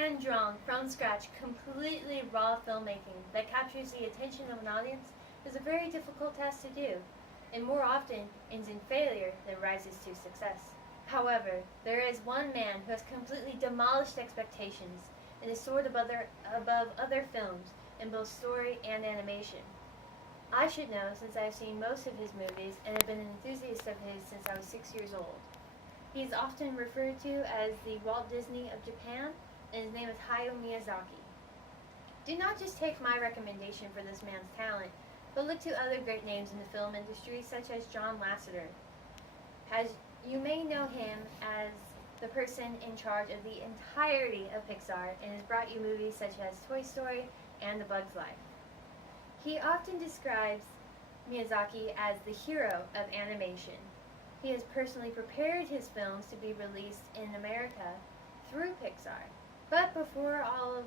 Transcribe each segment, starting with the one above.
hand-drawn, from scratch, completely raw filmmaking that captures the attention of an audience is a very difficult task to do, and more often ends in failure than rises to success. However, there is one man who has completely demolished expectations and is soared above other films in both story and animation. I should know since I have seen most of his movies and have been an enthusiast of his since I was 6 years old. He is often referred to as the Walt Disney of Japan, and his name is Hayao Miyazaki. Do not just take my recommendation for this man's talent, but look to other great names in the film industry such as John Lasseter. You may know him as the person in charge of the entirety of Pixar and has brought you movies such as Toy Story and A Bug's Life. He often describes Miyazaki as the hero of animation. He has personally prepared his films to be released in America through Pixar. But before all of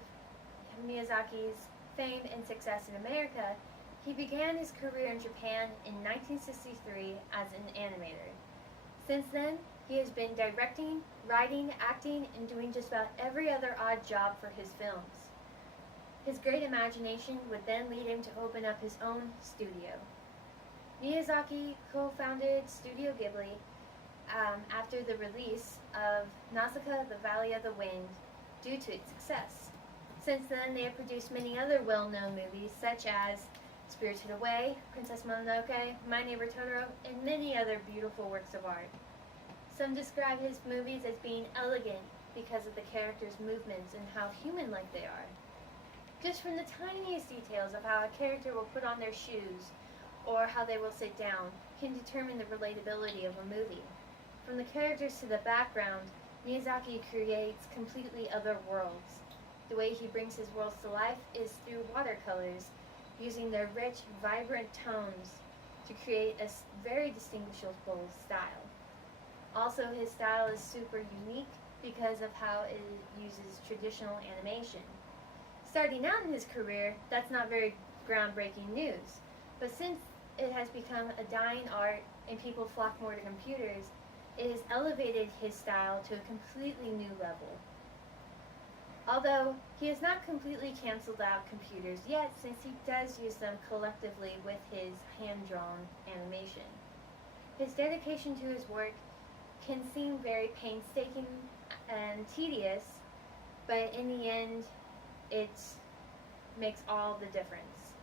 Miyazaki's fame and success in America, he began his career in Japan in 1963 as an animator. Since then, he has been directing, writing, acting, and doing just about every other odd job for his films. His great imagination would then lead him to open up his own studio. Miyazaki co-founded Studio Ghibli after the release of Nausicaa, the Valley of the Wind, due to its success. Since then, they have produced many other well-known movies such as Spirited Away, Princess Mononoke, My Neighbor Totoro, and many other beautiful works of art. Some describe his movies as being elegant because of the characters' movements and how human-like they are. Just from the tiniest details of how a character will put on their shoes or how they will sit down can determine the relatability of a movie. From the characters to the background, Miyazaki creates completely other worlds. The way he brings his worlds to life is through watercolors, using their rich, vibrant tones to create a very distinguishable style. Also, his style is super unique because of how it uses traditional animation. Starting out in his career, that's not very groundbreaking news, but since it has become a dying art and people flock more to computers, it has elevated his style to a completely new level. Although he has not completely canceled out computers yet, since he does use them collectively with his hand-drawn animation. His dedication to his work can seem very painstaking and tedious, but in the end, it makes all the difference.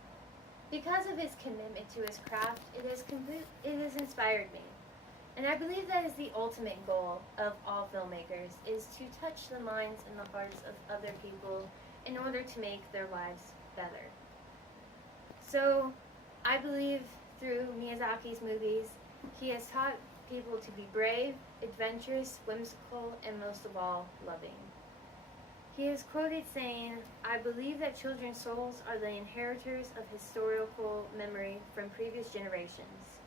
Because of his commitment to his craft, it has inspired me. And I believe that is the ultimate goal of all filmmakers, is to touch the minds and the hearts of other people in order to make their lives better. So, I believe through Miyazaki's movies, he has taught people to be brave, adventurous, whimsical, and most of all, loving. He is quoted saying, "I believe that children's souls are the inheritors of historical memory from previous generations.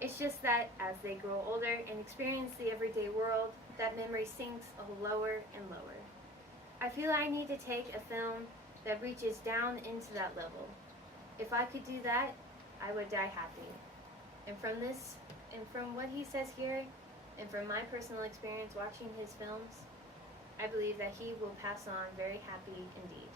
It's just that as they grow older and experience the everyday world, that memory sinks lower and lower. I feel I need to take a film that reaches down into that level. If I could do that, I would die happy." And from what he says here, and from my personal experience watching his films, I believe that he will pass on very happy indeed.